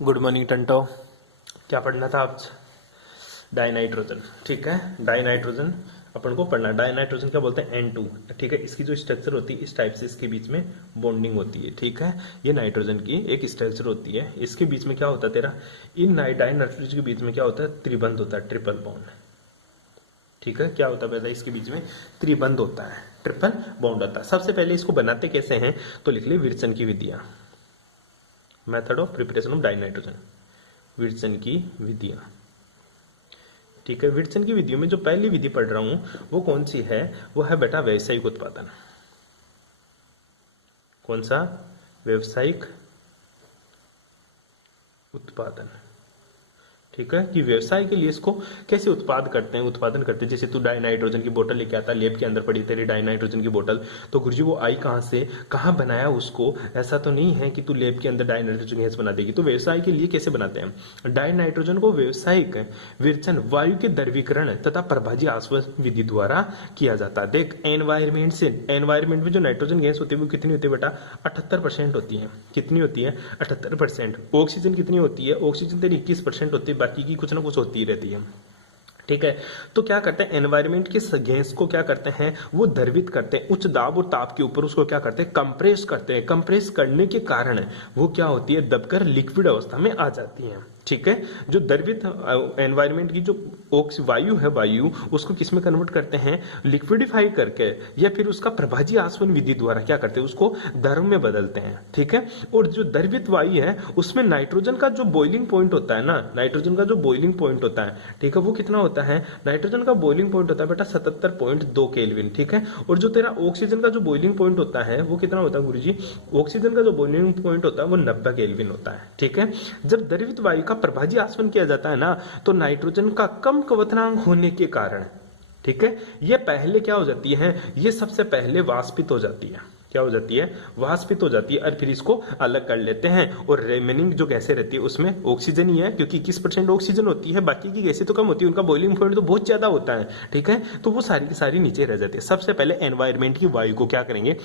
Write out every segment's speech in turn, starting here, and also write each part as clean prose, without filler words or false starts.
Good morning टंटो। क्या पढ़ना था आज? डाइनाइट्रोजन। ठीक है, डाइनाइट्रोजन अपन को पढ़ना। डाइनाइट्रोजन क्या बोलते हैं? N2। ठीक है, इसकी जो स्ट्रक्चर होती है इस टाइप से इसके बीच में बॉन्डिंग होती है। ठीक है, ये नाइट्रोजन की एक स्ट्रक्चर होती है। इसके बीच में क्या होता है तेरा, इन डाइनाइट्रोजन के बीच में क्या होता है? त्रिबंध होता है, ट्रिपल बॉन्ड। ठीक है, क्या होता है पहले इसके बीच में? त्रिबंध होता है, ट्रिपल बॉन्ड होता है। सबसे पहले इसको बनाते कैसे हैं तो लिख ले विल्सन की विधियां, method of preparation of dinitrogen, Wilson की विधियां। ठीक है, विल्सन की विधियों में जो पहली विधि पढ़ रहा हूं वो कौन सी है? वो है बेटा व्यावसायिक उत्पादन। कौन सा? व्यावसायिक उत्पादन। ठीक है, कि व्यवसाय के लिए इसको कैसे उत्पादन करते हैं। जैसे तू डाइनाइट्रोजन की बोतल लेके आता, लेब के अंदर पड़ी तेरी डाइनाइट्रोजन की बोतल, तो गुरुजी वो आई कहां से, कहां बनाया उसको? ऐसा तो नहीं है कि तू लेब के अंदर डाइनाइट्रोजन गैस बना देगी। तो व्यवसाय के लिए कैसे बनाते हैं? डाइनाइट्रोजन को व्यवसायिक विरचन वायु के द्रवीकरण तथा प्रभाजी आश्वासन विधि द्वारा किया जाता है। देख, एनवायरमेंट में जो नाइट्रोजन गैस होती है वो कितनी होती है बेटा? 78% होती है। कितनी होती है? 78%। ऑक्सीजन कितनी होती है? ऑक्सीजन तेरी 21% होती है, बाकी की कुछ ना कुछ होती रहती है। ठीक है, तो क्या करते हैं एनवायरमेंट के गैस को, क्या करते हैं वो द्रवित करते हैं उच्च दाब और ताप के ऊपर, उसको क्या करते हैं? कंप्रेस करते हैं। कंप्रेस करने के कारण वो क्या होती है? दबकर लिक्विड अवस्था में आ जाती है। ठीक है, जो द्रवित एनवायरमेंट की जो वायु है, वायु उसको किस में कन्वर्ट करते हैं? लिक्विडिफाई करके, या फिर उसका प्रभाजी आसवन विधि द्वारा क्या करते हैं? उसको द्रव में बदलते हैं। ठीक है, और जो द्रवित वायु है उसमें नाइट्रोजन का जो बॉइलिंग पॉइंट होता है ना, नाइट्रोजन का जो बॉइलिंग पॉइंट होता है, ठीक है, वो कितना होता है? नाइट्रोजन का बॉइलिंग पॉइंट होता है बेटा 77.2 केल्विन। ठीक है, और जो तेरा ऑक्सीजन का जो बॉइलिंग पॉइंट होता है वो कितना होता है गुरुजी? ऑक्सीजन का जो बॉइलिंग पॉइंट होता है वो 90 केल्विन होता है। ठीक है, जब द्रवित वायु का प्रभाजी आसवन किया जाता है ना, तो नाइट्रोजन का कम क्वथनांक होने के कारण, ठीक है, ये पहले क्या हो जाती है? ये सबसे पहले वाष्पित हो जाती है। क्या हो जाती है? वाष्पित हो जाती है, और फिर इसको अलग कर लेते हैं, और रिमेनिंग जो गैसें रहती है उसमें ऑक्सीजन ही है, क्योंकि 21% ऑक्सीजन होती है, बाकी की गैसें तो कम होती है, उनका बॉइलिंग पॉइंट तो बहुत ज्यादा होता है। ठीक है, तो वो सारी की सारी नीचे रह जाती है। सबसे पहले एनवायरमेंट की वायु को क्या करेंगे?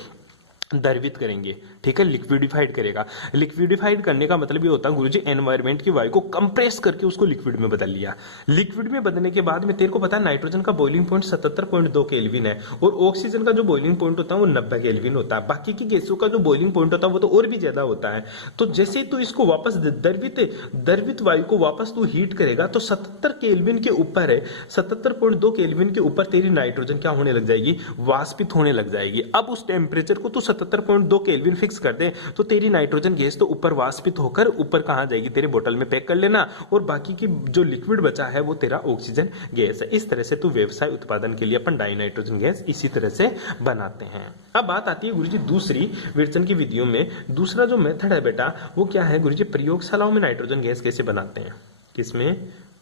द्रवित करेंगे। ठीक है, लिक्विडिफाइड करेगा। लिक्विडिफाइड करने का मतलब ये होता है गुरुजी एनवायरमेंट की वायु को कंप्रेस करके उसको लिक्विड में बदल लिया। लिक्विड में बदलने के बाद में तेरे को पता है नाइट्रोजन का बॉइलिंग पॉइंट 77.2 केल्विन है, और ऑक्सीजन का जो बॉइलिंग पॉइंट होता है वो 90 केल्विन होता है। बाकी की गैसों का जो बॉइलिंग पॉइंट होता है वो तो और भी ज्यादा होता है। तो जैसे तू इसको वापस द्रवित वायु को वापस तू हीट करेगा तो 77 केल्विन के ऊपर है, 77.2 केल्विन के ऊपर तेरी नाइट्रोजन क्या होने लग जाएगी? वाष्पित होने लग जाएगी। अब उस टेम्परेचर को तू 77.2 केल्विन फिक्स कर दे तो तेरी नाइट्रोजन गैस तो ऊपर वाष्पित होकर ऊपर कहां जाएगी? तेरे बोतल में पैक कर लेना, और बाकी की जो लिक्विड बचा है वो तेरा ऑक्सीजन गैस है। इस तरह से तू व्यवसाय उत्पादन के लिए अपन डाइनाइट्रोजन गैस इसी तरह से बनाते हैं। अब बात आती है गुरुजी दूसरी विल्सन की विधियों में। दूसरा जो मेथड है बेटा वो क्या है गुरुजी? प्रयोगशालाओं में नाइट्रोजन गैस कैसे बनाते हैं? किसमें?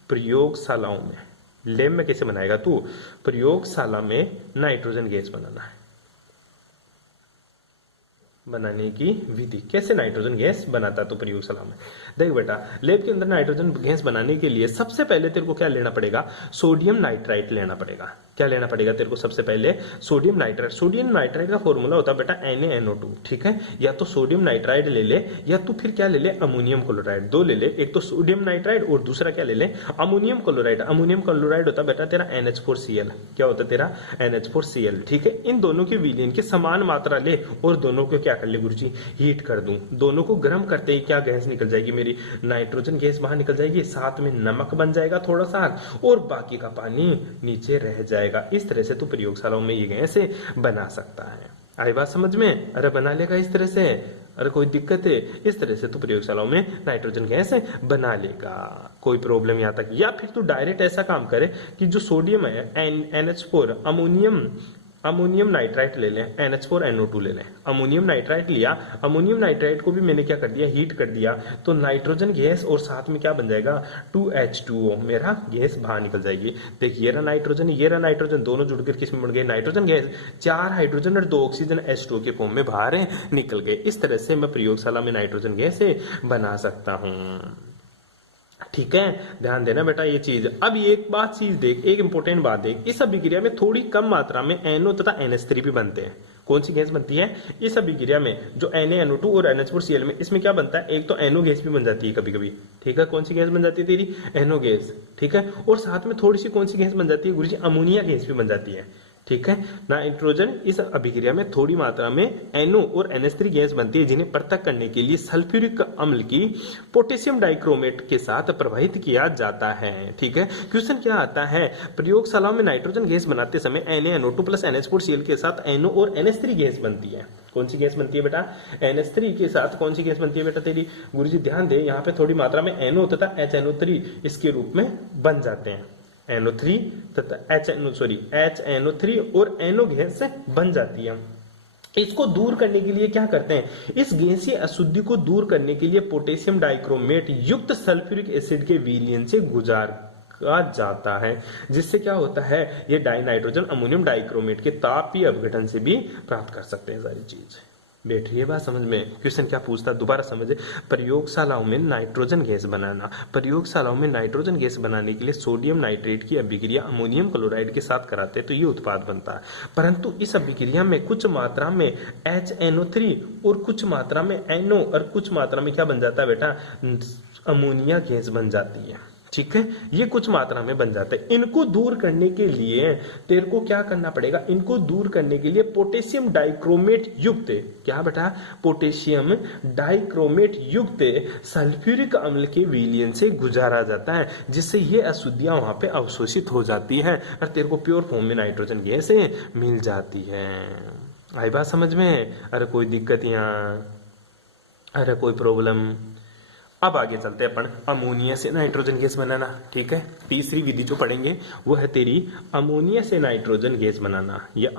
प्रयोगशालाओं में। लैब में कैसे बनाएगा तू? प्रयोगशाला में नाइट्रोजन गैस बनाने की विधि। कैसे नाइट्रोजन गैस बनाता तो प्रयोगशाला में? देख बेटा, लेब के अंदर नाइट्रोजन गैस बनाने के लिए सबसे पहले तेरे को क्या लेना पड़ेगा? सोडियम नाइट्राइट लेना पड़ेगा। क्या लेना पड़ेगा तेरे को? सबसे पहले सोडियम नाइट्राइट। सोडियम नाइट्राइट का फॉर्मूला होता है बेटा NaNO2। ठीक है, या तो सोडियम नाइट्राइड ले ले, या तू फिर क्या ले ले? Ammonium chloride. दो ले ले, एक तो सोडियम नाइट्राइड और दूसरा क्या ले ले? Ammonium chloride. अमोनियम क्लोराइड होता है बेटा तेरा NH4Cl। क्या होता है तेरा? NH4Cl। ठीक है, इन दोनों के विलयन की समान मात्रा ले और दोनों को क्या कर ले गुरुजी? हीट कर दूं। दोनों को गर्म करते ही क्या गैस निकल जाएगी? मेरी नाइट्रोजन गैस बाहर निकल जाएगी, साथ में नमक बन जाएगा थोड़ा सा, और बाकी का पानी नीचे रह जाएगा। इस तरह से तू प्रयोगशालाओं में ये गैस बना सकता है। आई बात समझ में? अरे बना लेगा इस तरह से, अरे कोई दिक्कत है? इस तरह से तू प्रयोगशालाओं में नाइट्रोजन गैस बना लेगा, कोई प्रॉब्लम यहाँ तक। या फिर तू डायरेक्ट ऐसा काम करे कि जो सोडियम है NH4, अमोनियम नाइट्राइट ले लें, NH4NO2 ले लें। अमोनियम नाइट्राइट लिया, अमोनियम नाइट्राइट को भी मैंने क्या कर दिया? हीट कर दिया, तो नाइट्रोजन गैस और साथ में क्या बन जाएगा? 2H2O, मेरा गैस बाहर निकल जाएगी। देखिए ये रहा नाइट्रोजन, ये रहा नाइट्रोजन, दोनों जुड़कर किस में बन गए? Nitrogen gas. 4 हाइड्रोजन और 2 ऑक्सीजन H2O के फॉर्म में बाहर निकल गए। इस तरह से मैं प्रयोगशाला में नाइट्रोजन गैस बना सकता हूं। ठीक है, ध्यान देना बेटा ये चीज। अब ये एक बात चीज देख, एक इंपॉर्टेंट बात देख, इस अभिक्रिया में थोड़ी कम मात्रा में NO तथा NH3 भी बनते हैं। कौन सी गैस बनती है इस अभिक्रिया में? जो Na NO2 और NH4Cl में, इसमें क्या बनता है? एक तो NO गैस भी बन जाती है कभी कभी, ठीक है। कौन सी गैस बन जाती है तेरी? NO गैस, ठीक है। और साथ में थोड़ी सी कौन सी गैस बन जाती है गुरुजी? अमोनिया गैस भी बन जाती है, ठीक है। नाइट्रोजन इस अभिक्रिया में थोड़ी मात्रा में NO और NH3 गैस बनती है, जिन्हें पृथक करने के लिए सल्फ्यूरिक अम्ल की पोटेशियम डाइक्रोमेट के साथ प्रवाहित किया जाता है, ठीक है। क्वेश्चन क्या आता है? प्रयोगशालाओं में नाइट्रोजन गैस बनाते समय NaNO2 प्लस NH4Cl के साथ NO और NH3 गैस बनती है। कौन सी गैस बनती है बेटा? NH3 के साथ कौन सी गैस बनती है बेटा तेरी? गुरुजी ध्यान दे, यहाँ पे थोड़ी मात्रा में NO तथा HNO3 इसके रूप में बन जाते हैं। NO3 तथा HNO3 और NO गैस बन जाती है। इसको दूर करने के लिए क्या करते हैं? इस गैसीय अशुद्धि को दूर करने के लिए पोटेशियम डाइक्रोमेट युक्त सल्फ्यूरिक एसिड के विलयन से गुजारा जाता है, जिससे क्या होता है? ये डाइनाइट्रोजन अमोनियम डाइक्रोमेट के तापीय अपघटन से भी प्राप्त कर सकते हैं सारी चीज। बैठ रही है बात समझ में? क्वेश्चन क्या पूछता है दोबारा समझे। प्रयोगशालाओं में नाइट्रोजन गैस बनाना, प्रयोगशालाओं में नाइट्रोजन गैस बनाने के लिए सोडियम नाइट्रेट की अभिक्रिया अमोनियम क्लोराइड के साथ कराते हैं तो ये उत्पाद बनता है। परंतु इस अभिक्रिया में कुछ मात्रा में HNO3 और कुछ मात्रा में NO और कुछ मात्रा में क्या बन जाता है बेटा? अमोनिया गैस बन जाती है, ठीक है। ये कुछ मात्रा में बन जाता है। इनको दूर करने के लिए तेरे को क्या करना पड़ेगा? इनको दूर करने के लिए पोटेशियम डाइक्रोमेट युक्त, क्या बेटा? पोटेशियम डाइक्रोमेट युक्त सल्फ्यूरिक अम्ल के विलयन से गुजारा जाता है, जिससे ये अशुद्धियां वहां पे अवशोषित हो जाती है और तेरे को प्योर फॉर्म में नाइट्रोजन गैस मिल जाती है। आई बात समझ में? अरे कोई दिक्कत यहाँ? अरे कोई प्रॉब्लम? अब आगे चलते हैं अपन अमोनिया से नाइट्रोजन गैस बनाना, ठीक है। तीसरी विधि जो पढ़ेंगे वो है तेरी अमोनिया से नाइट्रोजन गैस बनाना। या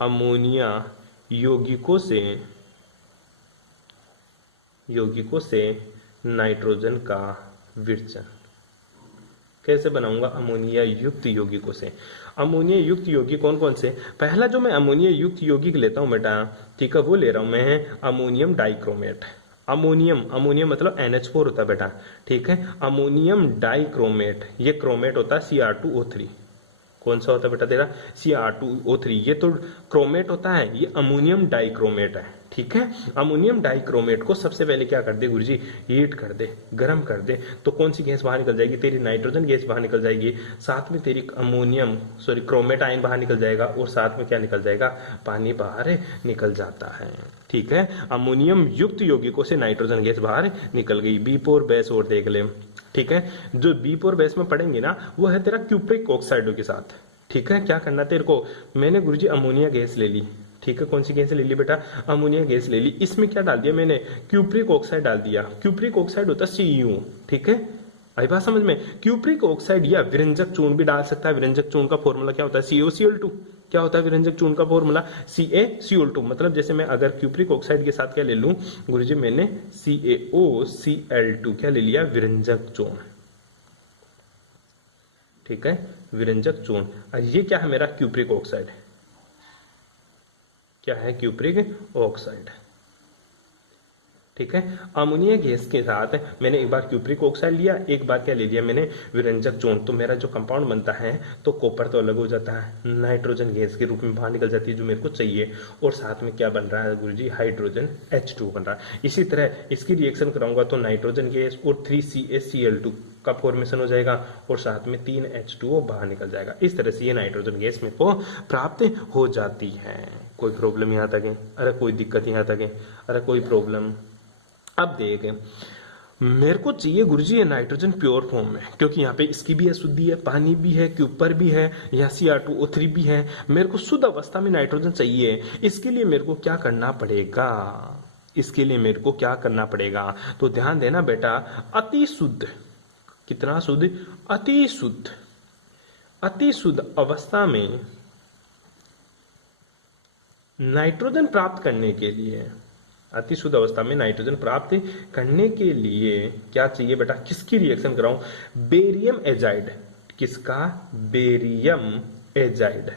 अमोनिया यौगिकों से नाइट्रोजन का विरचन। कैसे बनाऊंगा? अमोनिया युक्त यौगिकों से। अमोनिया युक्त यौगिक कौन कौन से? पहला जो मैं अमोनिया युक्त यौगिक लेता हूं बेटा, ठीक है, वो ले रहा हूं मैं अमोनियम डाइक्रोमेट। अमोनियम मतलब NH4 होता है बेटा, ठीक है। अमोनियम डाइक्रोमेट, ये क्रोमेट होता है Cr2O3। कौन सा होता है बेटा तेरा? Cr2O3। ये तो क्रोमेट होता है, ये अमोनियम डाइक्रोमेट है, ठीक है। अमोनियम डाइक्रोमेट को सबसे पहले क्या कर दे गुरुजी? हीट कर दे, गर्म कर दे, तो कौन सी गैस बाहर निकल जाएगी? तेरी नाइट्रोजन गैस बाहर निकल जाएगी, साथ में तेरी क्रोमेट आयन बाहर निकल जाएगा, और साथ में क्या निकल जाएगा? पानी बाहर निकल जाता है, ठीक है। अमोनियम युक्त यौगिकों से नाइट्रोजन गैस बाहर निकल गई। B4 बेस और देख ले, ठीक है। जो B4 बेस में पढ़ेंगे ना, वो है तेरा क्यूप्रिक ऑक्साइडों के साथ, ठीक है। क्या करना तेरे को? मैंने गुरुजी अमोनिया गैस ले ली, ठीक है। कौन सी गैस ले ली बेटा? अमोनिया गैस ले ली। इसमें क्या डाल दिया मैंने? क्यूप्रिक ऑक्साइड डाल दिया। क्यूप्रिक ऑक्साइड होता है CU, ठीक है। आई बात समझ में? क्यूप्रिक ऑक्साइड या विरंजक चूर्ण भी डाल सकता है। विरंजक चूर्ण का फॉर्मूला क्या होता है? CaCl2। क्या होता है विरंजक चूर्ण का फॉर्मूला? CaCl2। मतलब जैसे मैं अगर क्यूप्रिक ऑक्साइड के साथ क्या ले लूं गुरुजी? मैंने CaOCl2 क्या ले लिया? विरंजक चूर्ण, ठीक है, विरंजक चूर्ण। और ये क्या है मेरा? Cupric oxide. क्या है? क्यूप्रिक ऑक्साइड, ठीक है। अमोनिया गैस के साथ मैंने एक बार क्यूप्रिक ऑक्साइड लिया, एक बार क्या ले लिया मैंने? विरंजक चूर्ण। तो मेरा जो कंपाउंड बनता है, तो कॉपर तो अलग हो जाता है, नाइट्रोजन गैस के रूप में बाहर निकल जाती है जो मेरे को चाहिए, और साथ में क्या बन रहा है गुरुजी? हाइड्रोजन H2 बन रहा है। इसी तरह इसकी रिएक्शन कराऊंगा तो नाइट्रोजन गैस और 3CaCl2 का फॉर्मेशन हो जाएगा, और साथ में 3H2O बाहर निकल जाएगा। इस तरह से ये नाइट्रोजन गैस मेरे को प्राप्त हो जाती है। कोई प्रॉब्लम यहाँ तक है? अरे कोई दिक्कत यहाँ तक है? अरे कोई प्रॉब्लम? अब देख, मेरे को चाहिए गुरुजी ये नाइट्रोजन प्योर फॉर्म में, क्योंकि यहाँ पे इसकी भी अशुद्धि है, पानी भी है, क्यूपर भी है, या Cr2O3 भी है। मेरे को शुद्ध अवस्था में नाइट्रोजन चाहिए। इसके लिए मेरे को क्या करना पड़ेगा? तो ध्यान देना बेटा, अति शुद्ध, कितना शुद्ध? अति शुद्ध अवस्था में नाइट्रोजन प्राप्त करने के लिए, अति शुद्ध अवस्था में नाइट्रोजन प्राप्त करने के लिए क्या चाहिए बेटा? किसकी रिएक्शन कराऊं? Barium azide. किसका? बेरियम एजाइड,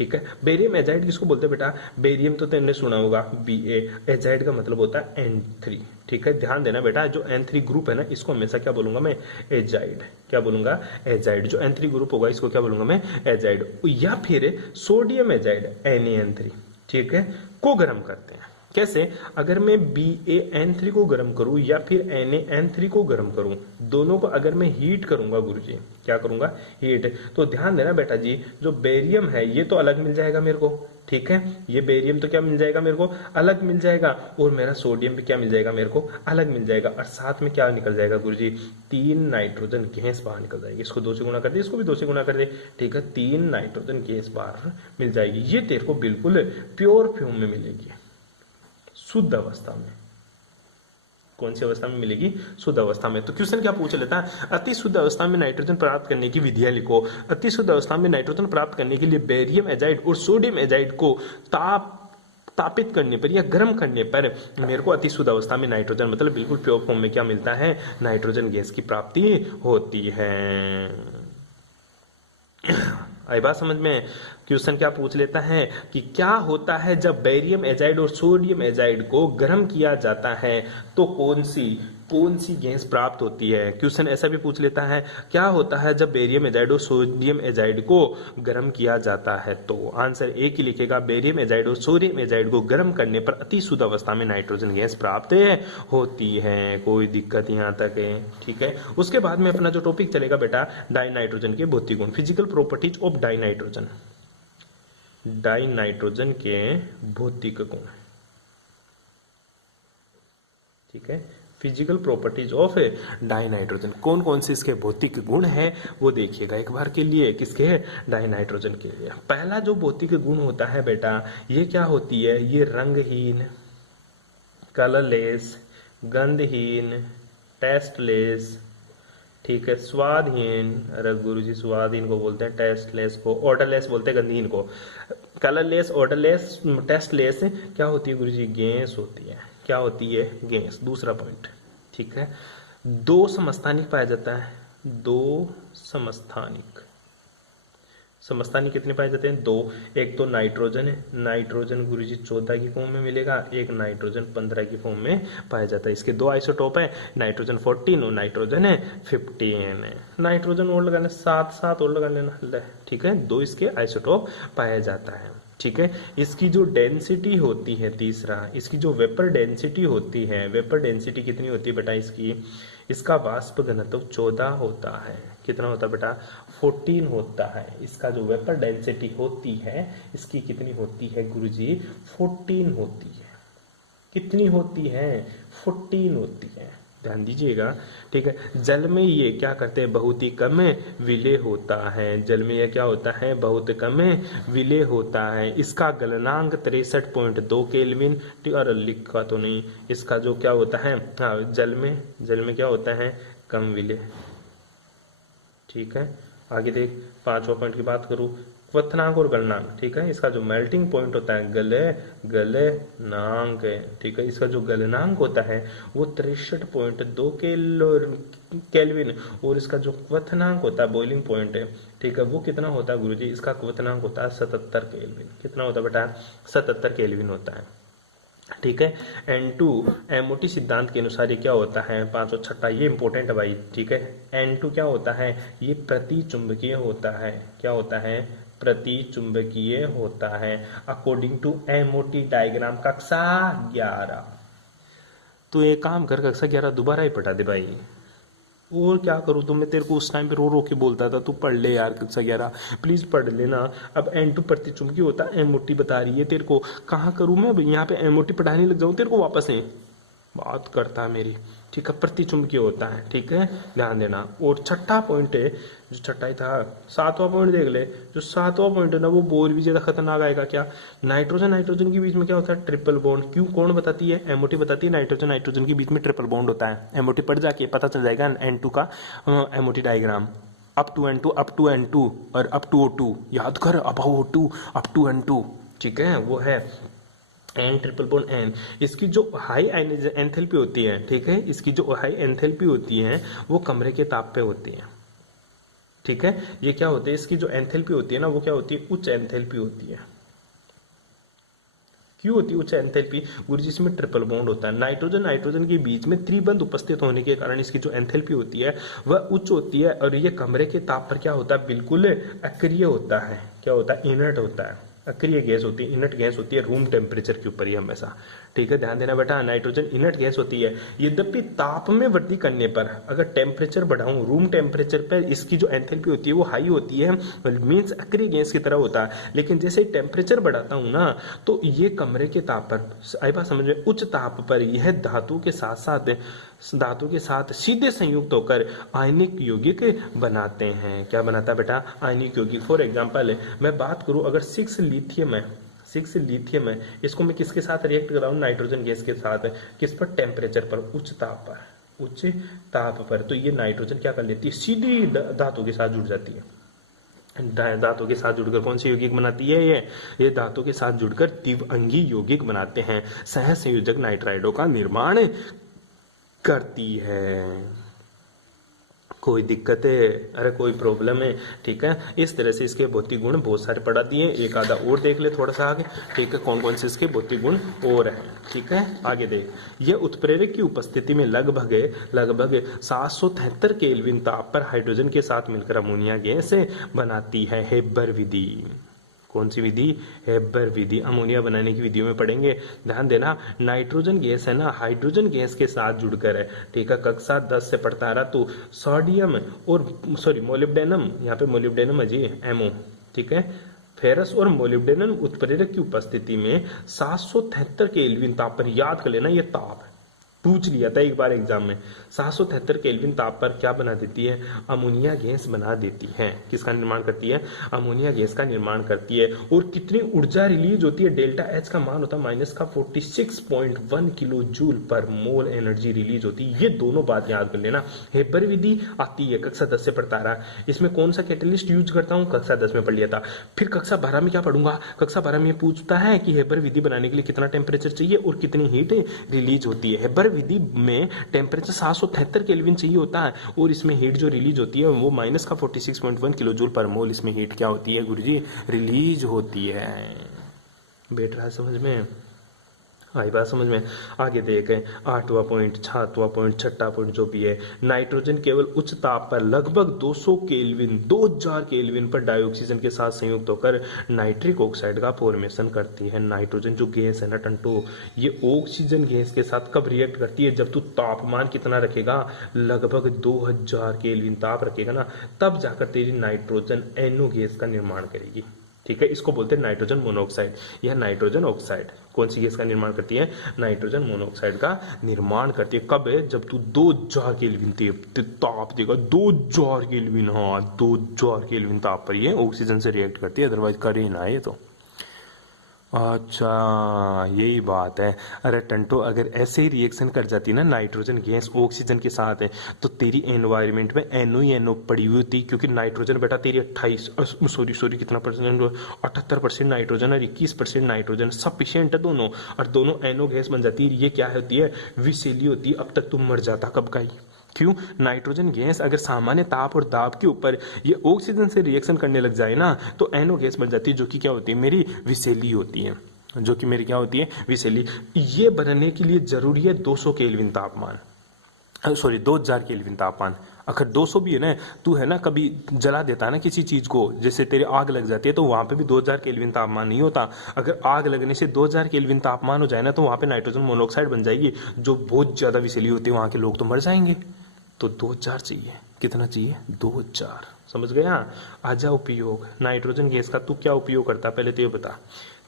ठीक है। बेरियम एजाइड किसको बोलते हैं बेटा? बेरियम तो तुमने सुना होगा, Ba, एजाइड का मतलब होता है N3, ठीक है। ध्यान देना बेटा, जो N3 ग्रुप है ना, इसको हमेशा क्या बोलूंगा मैं? एजाइड। क्या बोलूंगा? एजाइड। जो N3 ग्रुप होगा इसको क्या बोलूंगा मैं? एजाइड। या फिर सोडियम एजाइड NaN3, ठीक है, को गर्म करते हैं। कैसे? अगर मैं BaN3 को गर्म करूं या फिर NaN3 को गर्म करूं, दोनों को अगर मैं हीट करूंगा गुरुजी, क्या करूंगा? हीट। तो ध्यान देना बेटा जी, जो बेरियम है ये तो अलग मिल जाएगा मेरे को, ठीक है। ये बेरियम तो क्या मिल जाएगा मेरे को? अलग मिल जाएगा। और मेरा सोडियम भी क्या मिल जाएगा मेरे को? अलग मिल जाएगा। और साथ में क्या निकल जाएगा गुरुजी? 3 नाइट्रोजन गैस बाहर निकल जाएगी। इसको 2 से गुणा कर दे, इसको भी 2 से गुणा कर दे, ठीक है। 3 नाइट्रोजन गैस बाहर मिल जाएगी। ये तेरे को बिल्कुल प्योर फ्यूम में मिलेगी, शुद्ध अवस्था में। कौन सी अवस्था में मिलेगी? शुद्ध अवस्था में। तो क्वेश्चन क्या पूछ लेता है? अति शुद्ध अवस्था में नाइट्रोजन प्राप्त करने की विधियां लिखो। अति शुद्ध अवस्था में नाइट्रोजन प्राप्त करने के लिए बेरियम एजाइड और सोडियम एजाइड को तापित करने पर या गर्म करने पर मेरे को अति शुद्ध अवस्था में नाइट्रोजन, मतलब बिल्कुल प्योर फॉर्म में क्या मिलता है? नाइट्रोजन गैस की प्राप्ति होती है। आई बात समझ में? क्वेश्चन क्या पूछ लेता है कि क्या होता है जब बेरियम एजाइड और सोडियम एजाइड को गर्म किया जाता है तो कौन सी गैस प्राप्त होती है? क्वेश्चन ऐसा भी पूछ लेता है, क्या होता है जब बेरियम एजाइड और सोडियम एजाइड को गर्म किया जाता है? तो आंसर एक ही लिखेगा, बेरियम एजाइड और सोडियम एजाइड को गर्म करने पर अति शुद्ध अवस्था में नाइट्रोजन गैस प्राप्त होती है। कोई दिक्कत यहाँ तक है? ठीक है। उसके बाद में अपना जो टॉपिक चलेगा बेटा, डाइनाइट्रोजन के भौतिक गुण, physical properties of dinitrogen. Dinitrogen के भौतिक गुण, ठीक है। फिजिकल प्रॉपर्टीज ऑफ डाइनाइट्रोजन, कौन कौन से इसके भौतिक गुण हैं वो देखिएगा एक बार के लिए। किसके? डाइनाइट्रोजन के लिए। पहला जो भौतिक गुण होता है बेटा, ये क्या होती है? ये रंगहीन, कलरलेस, गंधहीन, टेस्टलेस, ठीक है, स्वादहीन। अरे गुरुजी स्वादहीन को बोलते हैं, टेस्टलेस को, ऑर्डरलेस बोलते हैं गंधहीन को। कलरलेस, ऑर्डरलेस, टेस्टलेस क्या होती है गुरुजी? गैस होती है। क्या होती है? गैस। दूसरा पॉइंट, ठीक है। 2 समस्थानिक पाया जाता है, 2 समस्थानिक। समस्थानिक कितने पाए जाते हैं? 2। एक तो नाइट्रोजन है, नाइट्रोजन गुरुजी 14 की फॉर्म में मिलेगा, एक नाइट्रोजन 15 की फॉर्म में पाया जाता है। इसके 2 आइसोटोप है, नाइट्रोजन 14 और नाइट्रोजन है 15 है। नाइट्रोजन और लगाना, 7 और लगा लेना, ठीक है। 2 इसके आइसोटोप पाया जाता है, ठीक है। इसकी जो डेंसिटी होती है, तीसरा, इसकी जो वेपर डेंसिटी होती है, वेपर डेंसिटी कितनी होती है बेटा इसकी? इसका वाष्प घनत्व 14 होता है। कितना होता है बेटा? 14 होता है। इसका जो वेपर डेंसिटी होती है, इसकी कितनी होती है गुरुजी? 14 होती है। कितनी होती है? 14 होती है। ध्यान दीजिएगा, ठीक है। जल में ये क्या करते हैं? बहुत ही कम विलय होता है। जल में ये क्या होता है? बहुत कम विलय होता है। इसका गलनांक 63.2 केल्विन, और लिखा तो नहीं। इसका जो क्या होता है, हाँ, जल में क्या होता है? कम विलय, ठीक है। आगे देख, 5वां पॉइंट की बात करूं, क्वथनांक और गलनांक, ठीक है। इसका जो मेल्टिंग पॉइंट होता है गलनांक है, ठीक है। इसका जो गलनांक होता है वो 63.2 केल्विन, और इसका जो क्वथनांक होता है, बॉइलिंग पॉइंट है, ठीक है, वो कितना होता है गुरुजी? इसका क्वथनांक होता है 77 केल्विन। कितना होता है बेटा? 77 केल्विन होता है, ठीक है। N2 एमओटी सिद्धांत के अनुसार ये क्या होता है? 5 और 6, ये इंपॉर्टेंट है भाई, ठीक है। N2 क्या होता है? ये प्रति चुंबकीय होता है। क्या होता है? प्रति चुंबकीय होता है, अकॉर्डिंग टू एमओटी डायग्राम, कक्षा 11। तो एक काम कर, कक्षा 11 दोबारा ही पढ़ा दे भाई, और क्या करूँ? तो मैं तेरे को उस टाइम पे रो रो के बोलता था तू पढ़ ले यार, कक्षा 11 प्लीज पढ़ लेना। अब N2 प्रतिचुंबकीय होता है, एमओटी बता रही है तेरे को, कहाँ करूँ मैं यहाँ पे एमओटी पढ़ाने लग जाऊँ तेरे को वापस से? बात करता है मेरी, ठीक है। प्रतिचुंबकीय होता है, ठीक है, ध्यान देना। और 6ठा पॉइंट है, जो 6ठा ही था, 7वां पॉइंट देख ले। जो 7वां पॉइंट है ना, वो और भी ज्यादा खतरनाक आएगा। क्या? नाइट्रोजन के बीच में क्या होता है? Triple bond. क्यों? कौन बताती है? एमओटी बताती है। नाइट्रोजन के बीच में ट्रिपल बॉन्ड होता है। एमओटी पढ़ जाके पता चल जाएगा N2 का MOT diagram, up to N2 और अप टू O2, याद कर, up O2 up to N2, ठीक है, वो है N ट्रिपल बॉन्ड N। इसकी जो हाई एंथैल्पी होती है, ठीक है, इसकी जो हाई एंथैल्पी होती है वो कमरे के ताप पे होती है, ठीक है, ये क्या होते हैं, इसकी जो एंथैल्पी होती है ना वो क्या होती है, उच्च एंथैल्पी होती है। क्यों होती है उच्च एंथैल्पी? गुरुजी इसमें ट्रिपल बॉन्ड होता है, नाइट्रोजन नाइट्रोजन के बीच में त्रिबंध उपस्थित होने के कारण इसकी जो एंथैल्पी होती है वह उच्च होती है, और ये कमरे के ताप पर क्या होता है, बिल्कुल अक्रिय होता है। क्या होता है, इनर्ट होता है, अक्रिय गैस होती है, इनर्ट गैस होती है रूम टेम्परेचर के ऊपर ही हमेशा। ठीक है, ध्यान देना बेटा, नाइट्रोजन इनर्ट गैस होती है, यद्यपि ताप में वृद्धि करने पर अगर टेम्परेचर बढ़ाऊं, रूम टेम्परेचर पर इसकी जो एंथैल्पी होती है वो हाई होती है, मीन्स अक्रिय गैस की तरह होता है। लेकिन जैसे ही टेम्परेचर बढ़ाता हूं ना, तो ये कमरे के ताप पर, आई बात समझ में, उच्च ताप पर यह धातु के साथ सीधे संयुक्त होकर आयनिक यौगिक बनाते हैं। क्या बनाता है बेटा, आयनिक यौगिक। फॉर एग्जांपल मैं बात करूं, अगर 6 लिथियम है, इसको मैं किसके साथ रिएक्ट कर रहा हूं, नाइट्रोजन गैस के साथ। किस पर, टेम्परेचर पर, उच्च ताप पर। तो ये नाइट्रोजन क्या कर लेती है, सीधी धातु के साथ जुड़ जाती है। धातु के साथ जुड़कर कौन सी यौगिक बनाती है, ये धातु के साथ जुड़कर द्विअंगी यौगिक बनाते हैं, सह संयोजक नाइट्राइडों का निर्माण करती है। कोई दिक्कत है, अरे कोई प्रॉब्लम है, ठीक है। इस तरह से इसके भौतिक गुण बहुत सारे पढ़ा दिए, एक आधा और देख ले थोड़ा सा आगे, ठीक है, कौन कौन से इसके भौतिक गुण और हैं, ठीक है। आगे देख, यह उत्प्रेरक की उपस्थिति में लगभग 773 केल्विन ताप पर हाइड्रोजन के साथ मिलकर अमोनिया गैस बनाती है। हेबर विधि, कौन सी विधि, हेबर विधि, अमोनिया बनाने की विधियों में पढ़ेंगे। ध्यान देना, नाइट्रोजन गैस है ना, हाइड्रोजन गैस के साथ जुड़कर है, ठीक है, कक्षा 10 से पढ़ता रहा तो सोडियम और मोलिब्डेनम, यहाँ पे मोलिब्डेनम है जी, एमओ, ठीक है, फेरस और मोलिब्डेनम उत्प्रेरक की उपस्थिति में 773 केल्विन ताप पर, याद कर लेना ये ताप पूछ लिया था एक बार एग्जाम में, 773 केल्विन ताप पर क्या बना देती है, अमोनिया गैस बना देती है। किसका निर्माण करती है, अमोनिया गैस का निर्माण करती है। और कितनी ऊर्जा रिलीज होती है, डेल्टा एच का मान होता है -46.1 किलो जूल पर मोल एनर्जी रिलीज होती है। ये दोनों बात याद कर लेना। हेबर विधि आती है, कक्षा 10 से पढ़ता रहा, इसमें कौन सा कैटलिस्ट यूज करता हूँ, कक्षा 10 में पढ़ लिया था। फिर कक्षा 12 में क्या पढ़ूंगा, कक्षा 12 में पूछता है कि हेबर विधि बनाने के लिए कितना टेम्परेचर चाहिए और कितनी हीट रिलीज होती है। हेबर विधि में टेम्परेचर 773 केल्विन चाहिए होता है, और इसमें हीट जो रिलीज होती है वो -46.1 किलो जूल पर मोल इसमें हीट क्या होती है गुरुजी, रिलीज होती है। बैठ रहा है समझ में, आई बात समझ में। आगे देखें 8वां पॉइंट, 7वां पॉइंट, 6वां पॉइंट जो भी है, नाइट्रोजन केवल उच्च ताप पर लगभग 200 केल्विन 2000 केल्विन पर डाइऑक्सीजन के साथ संयुक्त होकर नाइट्रिक ऑक्साइड का फॉर्मेशन करती है। नाइट्रोजन जो गैस है ना टंटो, ये ऑक्सीजन गैस के साथ कब रिएक्ट करती है, जब तू तापमान कितना रखेगा, लगभग 2000 केल्विन ताप रखेगा ना, तब जाकर तेरी नाइट्रोजन एनओ गैस का निर्माण करेगी। ठीक है, इसको बोलते हैं नाइट्रोजन मोनोऑक्साइड या नाइट्रोजन ऑक्साइड। कौन सी गैस का निर्माण करती है, नाइट्रोजन मोनोऑक्साइड का निर्माण करती है। कब है, जब तू 2000 केल्विन ताप देगा, 2000 केल्विन, हाँ 2000 केल्विन ताप पर ये ऑक्सीजन से रिएक्ट करती है, अदरवाइज करे ना ये तो। अच्छा यही बात है। अरे टंटो, अगर ऐसे ही रिएक्शन कर जाती ना नाइट्रोजन गैस ऑक्सीजन के साथ है, तो तेरी एनवायरनमेंट में एनओ ही एनओ पड़ी हुई होती, क्योंकि नाइट्रोजन बेटा तेरी 28 कितना परसेंट, 78% नाइट्रोजन और 21% नाइट्रोजन सफिशियंट है दोनों, और दोनों एनओ गैस बन जाती है। ये क्या होती है, विषैली होती है। अब तक तुम मर जाता कब का ही। क्यों, नाइट्रोजन गैस अगर सामान्य ताप और दाब के ऊपर ये ऑक्सीजन से रिएक्शन करने लग जाए ना, तो एनओ गैस बन जाती है, जो कि क्या होती है, मेरी विषैली होती है, जो कि मेरी क्या होती है, विषैली। ये बनने के लिए जरूरी है 200 केल्विन तापमान, 2000 केल्विन तापमान। अगर 200 भी है ना, तू है ना कभी जला देता है ना किसी चीज को, जैसे तेरे आग लग जाती है, तो वहां पे भी 2000 केल्विन तापमान नहीं होता। अगर आग लगने से 2000 केल्विन तापमान हो जाए ना, तो वहां पे नाइट्रोजन मोनोऑक्साइड बन जाएगी, जो बहुत ज्यादा विषैली होती है, वहां के लोग तो मर जाएंगे। तो 2000 चाहिए, कितना चाहिए, 2000। समझ गया। आजा उपयोग नाइट्रोजन गैस का, तू क्या उपयोग करता है पहले तो ये बता,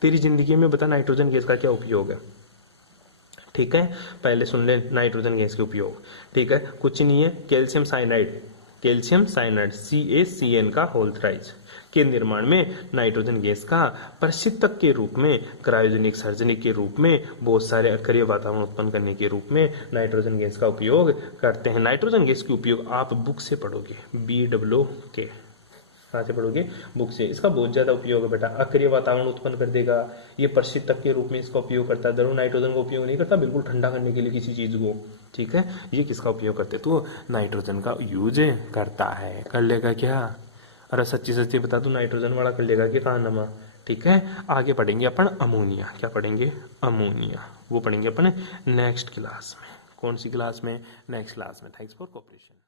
तेरी जिंदगी में बता नाइट्रोजन गैस का क्या उपयोग है। ठीक है, पहले सुन ले नाइट्रोजन गैस के उपयोग। ठीक है, कुछ नहीं है, कैल्शियम साइनाइड CaCN का होल थ्राइज के निर्माण में नाइट्रोजन गैस का प्रशीतक के रूप में, क्रायोजेनिक सर्जनिक के रूप में, बहुत सारे अक्रिय वातावरण उत्पन्न करने के रूप में नाइट्रोजन गैस का उपयोग करते हैं। नाइट्रोजन गैस के उपयोग आप बुक से पढ़ोगे, BWK, कहाँ से पढ़ोगे, बुक से। इसका बहुत ज्यादा उपयोग है बेटा, अक्रिय वातावरण उत्पन्न कर देगा, ये प्रशीतक के रूप में इसका उपयोग करता है। जरूर नाइट्रोजन का उपयोग नहीं करता, बिल्कुल ठंडा करने के लिए किसी चीज को। ठीक है, ये किसका उपयोग करते, तो नाइट्रोजन का यूज करता है। कर लेगा क्या, अरे सच्ची सच्ची बता तू नाइट्रोजन वाला कर लेगा कि कारनामा। ठीक है, आगे पढ़ेंगे अपन अमोनिया। क्या पढ़ेंगे? अमोनिया। वो पढ़ेंगे अपन नेक्स्ट क्लास में। कौन सी क्लास में? नेक्स्ट क्लास में। Thanks for cooperation.